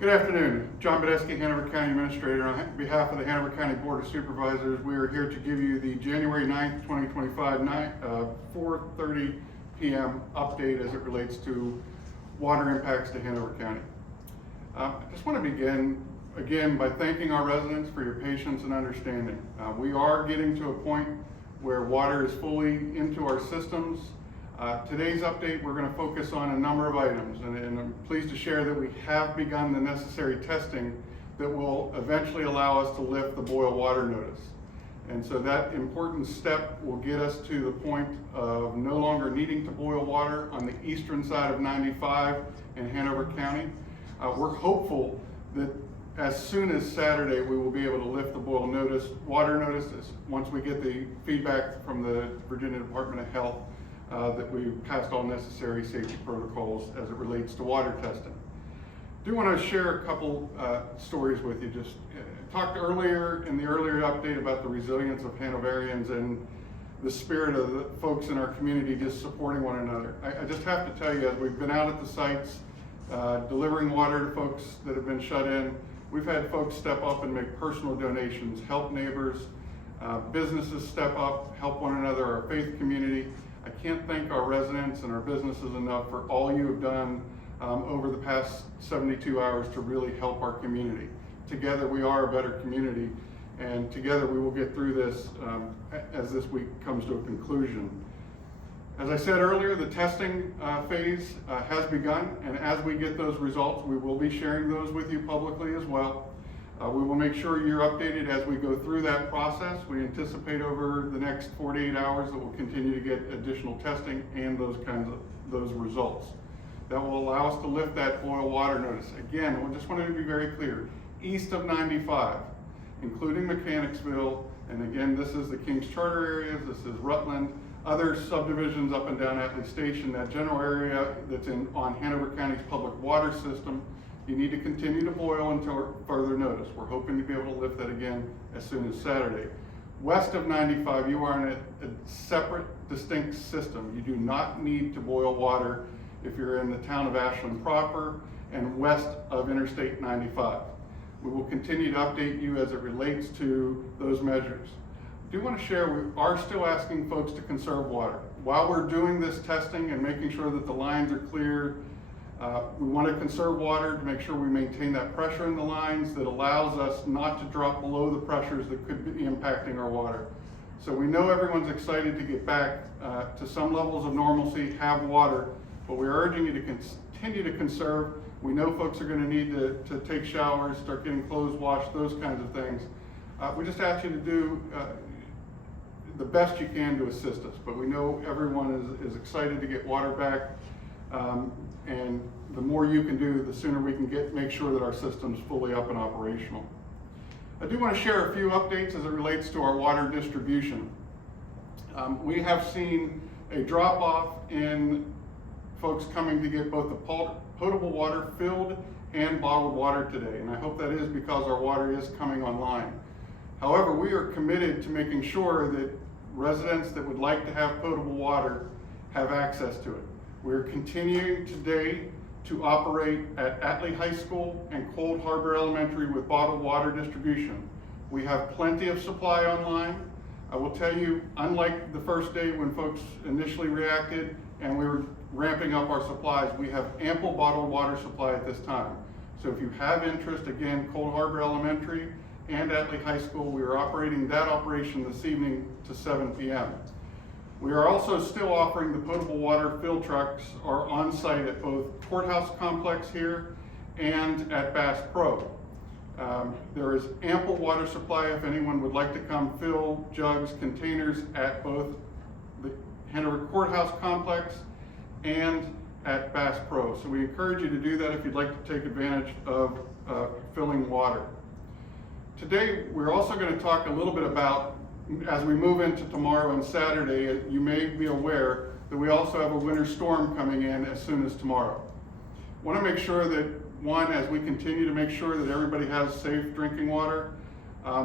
Good afternoon. John Badesky, Hanover County Administrator. On behalf of the Hanover County Board of Supervisors, we are here to give you the January 9th, 2025, 4:30 p.m. update as it relates to water impacts to Hanover County. I just want to begin again by thanking our residents for your patience and understanding. We are getting to a point where water is fully into our systems. Today's update, we're going to focus on a number of items, and I'm pleased to share that we have begun the necessary testing that will eventually allow us to lift the boil water notice. And so that important step will get us to the point of no longer needing to boil water on the eastern side of 95 in Hanover County. We're hopeful that as soon as Saturday, we will be able to lift the boil notice, water notices, once we get the feedback from the Virginia Department of Health that we passed all necessary safety protocols as it relates to water testing. I do want to share a couple stories with you. Just talked earlier in the earlier update about the resilience of Hanoverians and the spirit of the folks in our community just supporting one another. I just have to tell you, as we've been out at the sites delivering water to folks that have been shut in, we've had folks step up and make personal donations, help neighbors, businesses step up, help one another, our faith community. I can't thank our residents and our businesses enough for all you have done over the past 72 hours to really help our community. Together we are a better community, and together we will get through this as this week comes to a conclusion. As I said earlier, the testing phase has begun, and as we get those results, we will be sharing those with you publicly as well. We will make sure you're updated as we go through that process. We anticipate over the next 48 hours that we'll continue to get additional testing and those results. That will allow us to lift that boil water notice. Again, I just wanted to be very clear, east of 95, including Mechanicsville, and again, this is the King's Charter areas, this is Rutland, other subdivisions up and down Atlee Station, that general area that's on Hanover County's public water system. You need to continue to boil until further notice. We're hoping to be able to lift that again as soon as Saturday. West of 95, you are in a separate, distinct system. You do not need to boil water if you're in the town of Ashland proper and west of Interstate 95. We will continue to update you as it relates to those measures. I do want to share, we are still asking folks to conserve water. While we're doing this testing and making sure that the lines are clear, we want to conserve water to make sure we maintain that pressure in the lines that allows us not to drop below the pressures that could be impacting our water. So we know everyone's excited to get back to some levels of normalcy, have water, but we're urging you to continue to conserve. We know folks are going to need to take showers, start getting clothes washed, those kinds of things. We just ask you to do the best you can to assist us, but we know everyone is excited to get water back. And the more you can do, the sooner we can make sure that our system's fully up and operational. I do want to share a few updates as it relates to our water distribution. We have seen a drop off in folks coming to get both the potable water filled and bottled water today, and I hope that is because our water is coming online. However, we are committed to making sure that residents that would like to have potable water have access to it. We're continuing today to operate at Atlee High School and Cold Harbor Elementary with bottled water distribution. We have plenty of supply online. I will tell you, unlike the first day when folks initially reacted and we were ramping up our supplies, we have ample bottled water supply at this time. So if you have interest, again, Cold Harbor Elementary and Atlee High School, we are operating that operation this evening to 7 p.m. We are also still offering the potable water fill trucks are on site at both Courthouse Complex here and at Bass Pro. There is ample water supply if anyone would like to come fill jugs, containers at both the Hanover Courthouse Complex and at Bass Pro. So we encourage you to do that if you'd like to take advantage of filling water. Today, we're also going to talk a little bit about, as we move into tomorrow and Saturday, you may be aware that we also have a winter storm coming in as soon as tomorrow. I want to make sure that, one, as we continue to make sure that everybody has safe drinking water,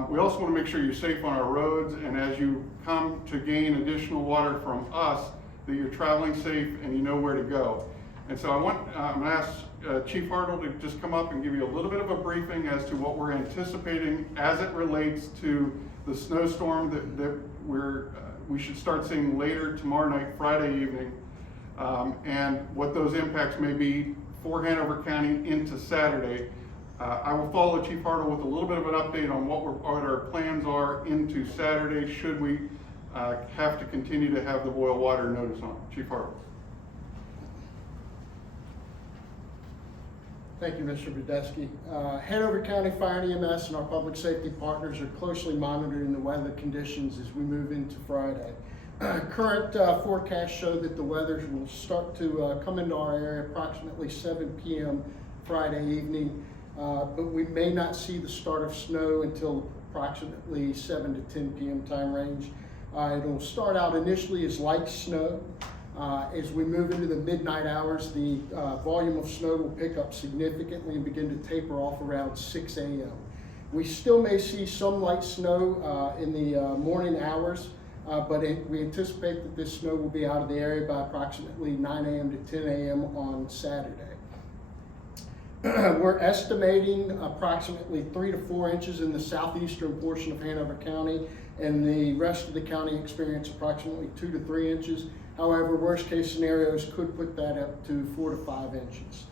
we also want to make sure you're safe on our roads, and as you come to gain additional water from us, that you're traveling safe and you know where to go. And so I'm going to ask Chief Hartle to just come up and give you a little bit of a briefing as to what we're anticipating as it relates to the snowstorm that we should start seeing later tomorrow night, Friday evening, and what those impacts may be for Hanover County into Saturday. I will follow Chief Hartle with a little bit of an update on what our plans are into Saturday should we have to continue to have the boil water notice on. Chief Hartle. Thank you, Mr. Budesky. Hanover County Fire and EMS and our public safety partners are closely monitoring the weather conditions as we move into Friday. Current forecasts show that the weather will start to come into our area approximately 7 p.m. Friday evening, but we may not see the start of snow until approximately 7 to 10 p.m. time range. It will start out initially as light snow. As we move into the midnight hours, the volume of snow will pick up significantly and begin to taper off around 6 a.m. We still may see some light snow in the morning hours, but we anticipate that this snow will be out of the area by approximately 9 a.m. to 10 a.m. on Saturday. We're estimating approximately 3 to 4 inches in the southeastern portion of Hanover County, and the rest of the county experience approximately 2 to 3 inches. However, worst case scenarios could put that up to 4 to 5 inches.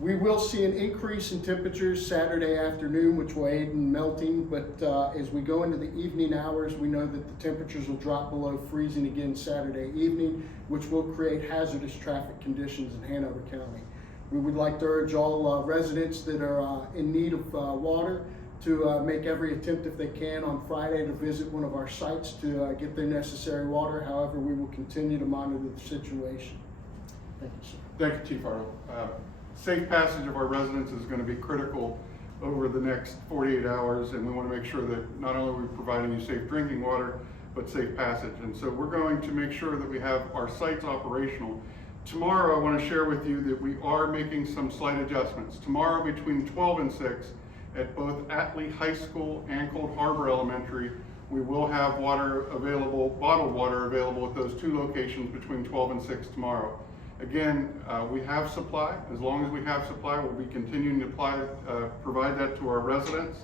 We will see an increase in temperatures Saturday afternoon, which will aid in melting, but as we go into the evening hours, we know that the temperatures will drop below freezing again Saturday evening, which will create hazardous traffic conditions in Hanover County. We would like to urge all residents that are in need of water to make every attempt if they can on Friday to visit one of our sites to get their necessary water. However, we will continue to monitor the situation. Thank you, sir. Thank you, Chief Hartle. Safe passage of our residents is going to be critical over the next 48 hours, and we want to make sure that not only are we providing you safe drinking water, but safe passage. And so we're going to make sure that we have our sites operational. Tomorrow, I want to share with you that we are making some slight adjustments. Tomorrow, between 12 and 6, at both Atlee High School and Cold Harbor Elementary, we will have water available, bottled water available at those two locations between 12 and 6 tomorrow. Again, we have supply. As long as we have supply, we'll be continuing to provide that to our residents.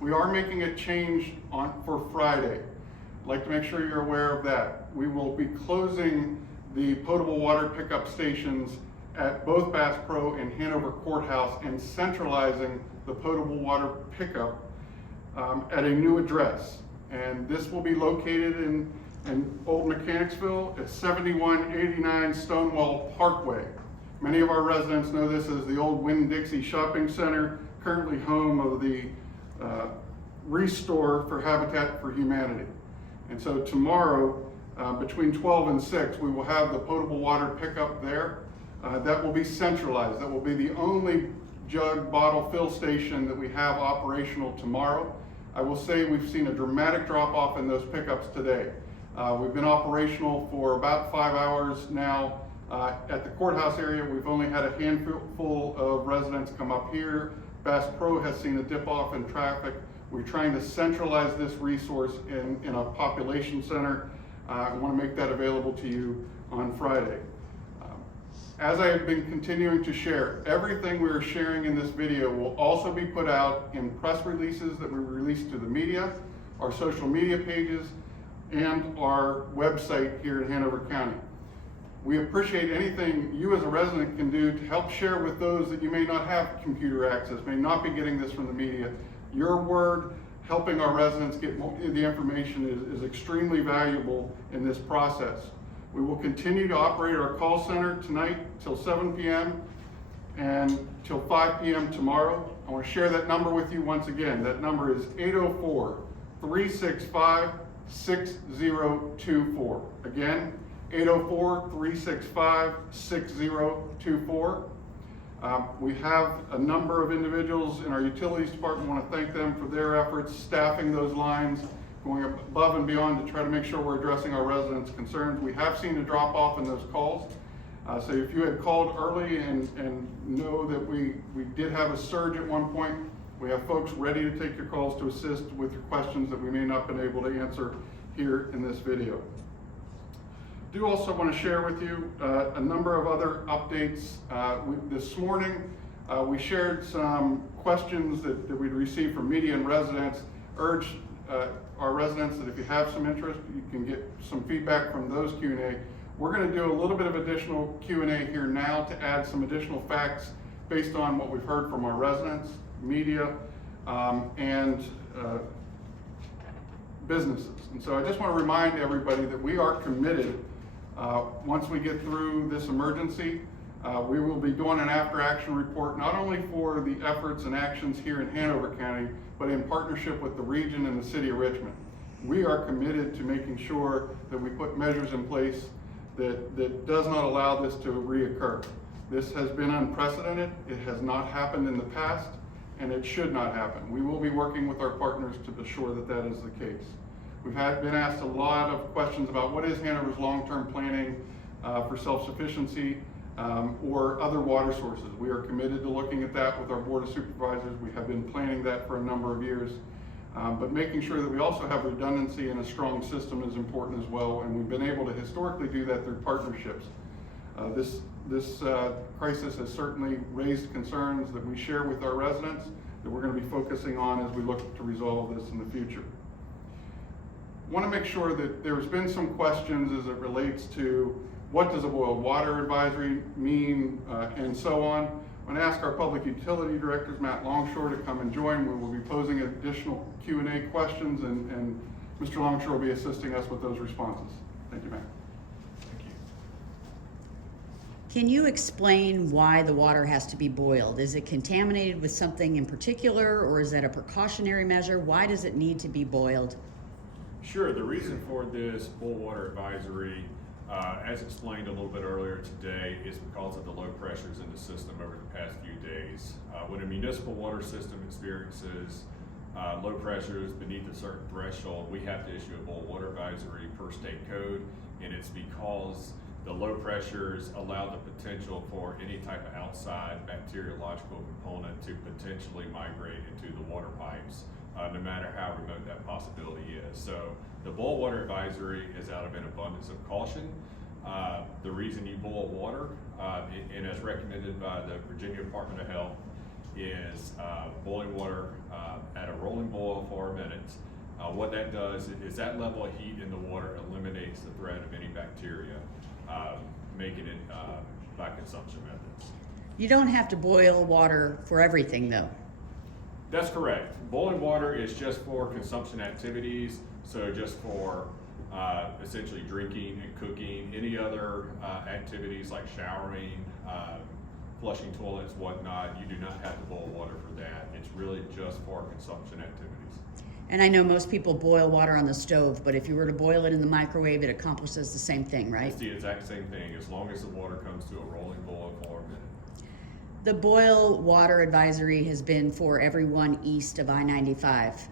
We are making a change for Friday. I'd like to make sure you're aware of that. We will be closing the potable water pickup stations at both Bass Pro and Hanover Courthouse and centralizing the potable water pickup at a new address. And this will be located in Old Mechanicsville at 7189 Stonewall Parkway. Many of our residents know this as the old Winn-Dixie Shopping Center, currently home of the Restore for Habitat for Humanity. And so tomorrow, between 12 and 6, we will have the potable water pickup there. That will be centralized. That will be the only jug bottle fill station that we have operational tomorrow. I will say we've seen a dramatic drop off in those pickups today. We've been operational for about 5 hours now. At the courthouse area, we've only had a handful of residents come up here. Bass Pro has seen a dip off in traffic. We're trying to centralize this resource in a population center. I want to make that available to you on Friday. As I have been continuing to share, everything we are sharing in this video will also be put out in press releases that we release to the media, our social media pages, and our website here in Hanover County. We appreciate anything you as a resident can do to help share with those that you may not have computer access, may not be getting this from the media. Your word helping our residents get the information is extremely valuable in this process. We will continue to operate our call center tonight till 7 p.m. and till 5 p.m. tomorrow. I want to share that number with you once again. That number is 804-365-6024. Again, 804-365-6024. We have a number of individuals in our utilities department. I want to thank them for their efforts staffing those lines, going above and beyond to try to make sure we're addressing our residents' concerns. We have seen a drop off in those calls. So if you had called early and know that we did have a surge at one point, we have folks ready to take your calls to assist with your questions that we may not have been able to answer here in this video. do also want to share with you a number of other updates. This morning, we shared some questions that we'd received from media and residents. Urge our residents that if you have some interest, you can get some feedback from those Q&A. We're going to do a little bit of additional Q&A here now to add some additional facts based on what we've heard from our residents, media, and businesses. And so I just want to remind everybody that we are committed, once we get through this emergency, we will be doing an after-action report, not only for the efforts and actions here in Hanover County, but in partnership with the region and the City of Richmond. We are committed to making sure that we put measures in place that does not allow this to reoccur. This has been unprecedented. It has not happened in the past, and it should not happen. We will be working with our partners to assure that that is the case. We've been asked a lot of questions about what is Hanover's long-term planning for self-sufficiency or other water sources. We are committed to looking at that with our Board of Supervisors. We have been planning that for a number of years. But making sure that we also have redundancy and a strong system is important as well, and we've been able to historically do that through partnerships. This crisis has certainly raised concerns that we share with our residents that we're going to be focusing on as we look to resolve this in the future. I want to make sure that there's been some questions as it relates to what does a boiled water advisory mean and so on. I'm going to ask our public utility directors, Matt Longshore, to come and join. We will be posing additional Q&A questions, and Mr. Longshore will be assisting us with those responses. Thank you, Matt. Thank you. Can you explain why the water has to be boiled? Is it contaminated with something in particular, or is that a precautionary measure? Why does it need to be boiled? Sure, the reason for this boil water advisory, as explained a little bit earlier today, is because of the low pressures in the system over the past few days. When a municipal water system experiences low pressures beneath a certain threshold, we have to issue a boil water advisory per state code, and it's because the low pressures allow the potential for any type of outside bacteriological component to potentially migrate into the water pipes, no matter how remote that possibility is. So the boil water advisory is out of an abundance of caution. The reason you boil water, and as recommended by the Virginia Department of Health, is boiling water at a rolling boil for a minute. What that does is that level of heat in the water eliminates the threat of any bacteria, making it by consumption methods. You don't have to boil water for everything, though. That's correct. Boiling water is just for consumption activities, so just for essentially drinking and cooking. Any other activities like showering, flushing toilets, whatnot, you do not have to boil water for that. It's really just for consumption activities. And I know most people boil water on the stove, but if you were to boil it in the microwave, it accomplishes the same thing, right? It's the exact same thing, as long as the water comes to a rolling boil for a minute. The boil water advisory has been for everyone east of I-95.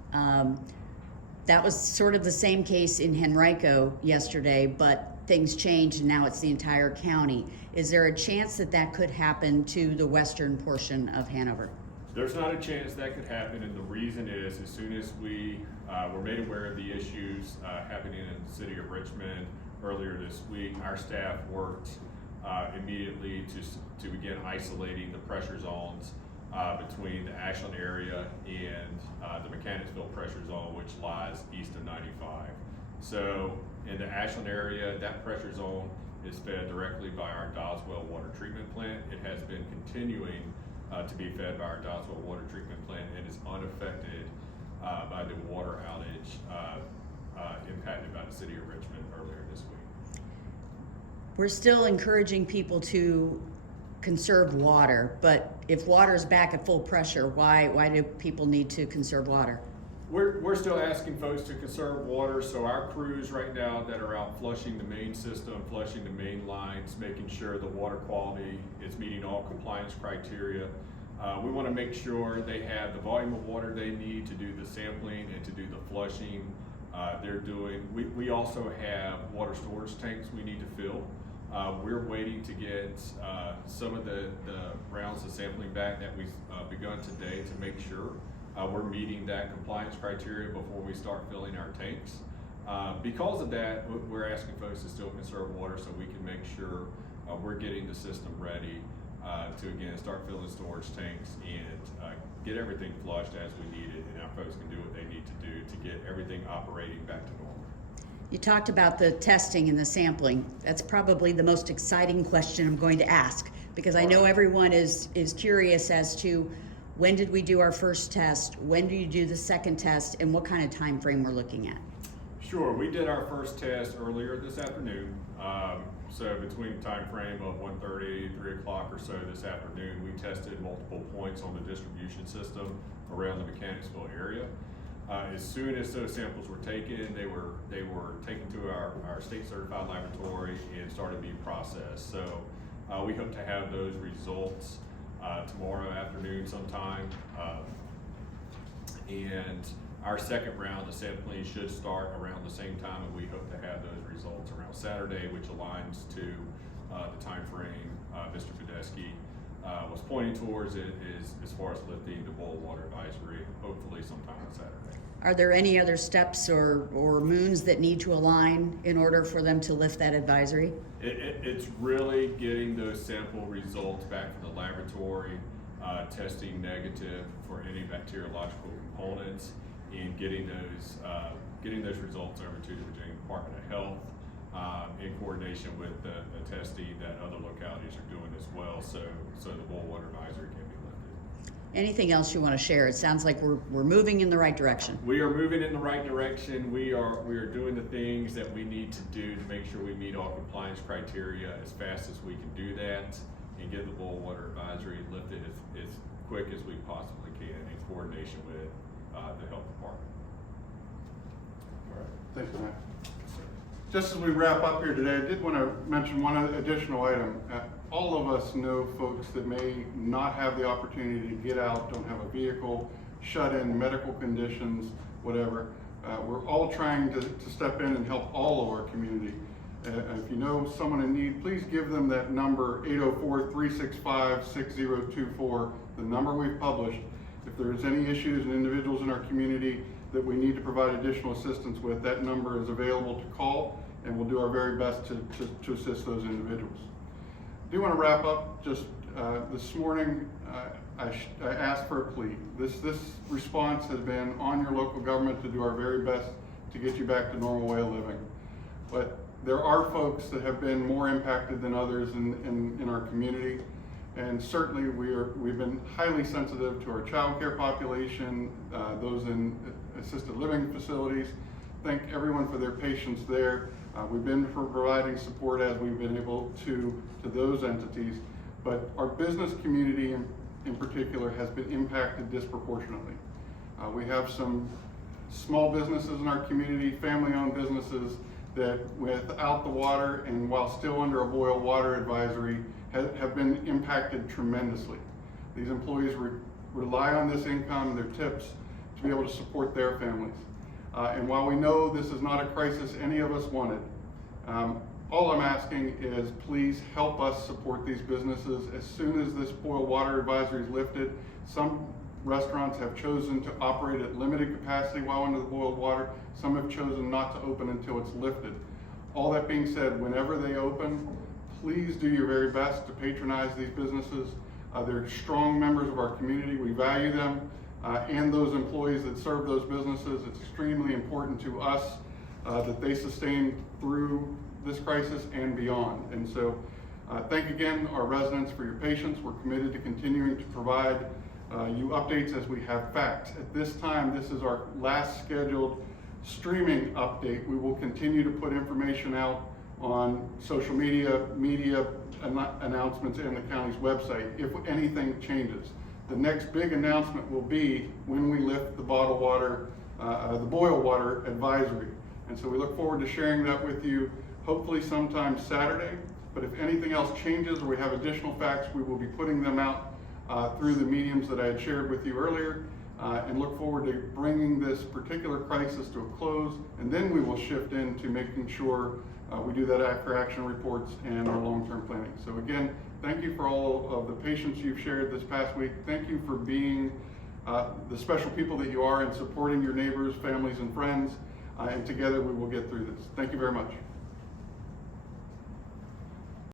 That was sort of the same case in Henrico yesterday, but things changed and now it's the entire county. Is there a chance that that could happen to the western portion of Hanover? There's not a chance that could happen, and the reason is as soon as we were made aware of the issues happening in the City of Richmond earlier this week, our staff worked immediately to begin isolating the pressure zones between the Ashland area and the Mechanicsville pressure zone, which lies east of 95. So in the Ashland area, that pressure zone is fed directly by our Doswell water treatment plant. It has been continuing to be fed by our Doswell water treatment plant and is unaffected by the water outage impacted by the City of Richmond earlier this week. We're still encouraging people to conserve water, but if water is back at full pressure, why do people need to conserve water? We're still asking folks to conserve water, so our crews right now that are out flushing the main system, flushing the main lines, making sure the water quality is meeting all compliance criteria. We want to make sure they have the volume of water they need to do the sampling and to do the flushing they're doing. We also have water storage tanks we need to fill. We're waiting to get some of the rounds of sampling back that we've begun today to make sure we're meeting that compliance criteria before we start filling our tanks. Because of that, we're asking folks to still conserve water so we can make sure we're getting the system ready to again start filling storage tanks and get everything flushed as we need it, and our folks can do what they need to do to get everything operating back to normal. You talked about the testing and the sampling. That's probably the most exciting question I'm going to ask, because I know everyone is curious as to when did we do our first test, when do you do the second test, and what kind of time frame we're looking at. Sure, we did our first test earlier this afternoon. So between the time frame of 1:30, 3 o'clock or so this afternoon, we tested multiple points on the distribution system around the Mechanicsville area. As soon as those samples were taken, they were taken to our state certified laboratory and started being processed. So we hope to have those results tomorrow afternoon sometime. And our second round of sampling should start around the same time, and we hope to have those results around Saturday, which aligns to the time frame Mr. Fidesky was pointing towards it is as far as lifting the boil water advisory, hopefully sometime on Saturday. Are there any other steps or moons that need to align in order for them to lift that advisory? It's really getting those sample results back from the laboratory, testing negative for any bacteriological components, and getting those results over to the Virginia Department of Health in coordination with the testing that other localities are doing as well, so the boil water advisory can be lifted. Anything else you want to share? It sounds like we're moving in the right direction. We are moving in the right direction. We are doing the things that we need to do to make sure we meet all compliance criteria as fast as we can do that and get the boil water advisory lifted as quick as we possibly can in coordination with the health department. All right, thanks, Matt. Just as we wrap up here today, I did want to mention one additional item. All of us know folks that may not have the opportunity to get out, don't have a vehicle, shut in, medical conditions, whatever. We're all trying to step in and help all of our community. If you know someone in need, please give them that number, 804-365-6024, the number we've published. If there's any issues and individuals in our community that we need to provide additional assistance with, that number is available to call, and we'll do our very best to assist those individuals. I do want to wrap up. Just this morning, I asked for a plea. This response has been on your local government to do our very best to get you back to normal way of living. But there are folks that have been more impacted than others in our community. And certainly we've been highly sensitive to our child care population, those in assisted living facilities. Thank everyone for their patience there. We've been providing support as we've been able to those entities, but our business community in particular has been impacted disproportionately. We have some small businesses in our community, family-owned businesses that without the water and while still under a boil water advisory have been impacted tremendously. These employees rely on this income and their tips to be able to support their families. And while we know this is not a crisis any of us wanted, all I'm asking is please help us support these businesses. As soon as this boil water advisory is lifted, some restaurants have chosen to operate at limited capacity while under the boiled water. Some have chosen not to open until it's lifted. All that being said, whenever they open, please do your very best to patronize these businesses. They're strong members of our community. We value them and those employees that serve those businesses. It's extremely important to us that they sustain through this crisis and beyond. And so thank again our residents for your patience. We're committed to continuing to provide you updates as we have facts. At this time, this is our last scheduled streaming update. We will continue to put information out on social media announcements, and the county's website if anything changes. The next big announcement will be when we lift the bottled water, the boil water advisory. And so we look forward to sharing that with you, hopefully sometime Saturday. But if anything else changes or we have additional facts, we will be putting them out through the mediums that I had shared with you earlier, and look forward to bringing this particular crisis to a close. And then we will shift into making sure we do that after action reports and our long-term planning. So again, thank you for all of the patience you've shared this past week. Thank you for being the special people that you are and supporting your neighbors, families, and friends. and together we will get through this. Thank you very much.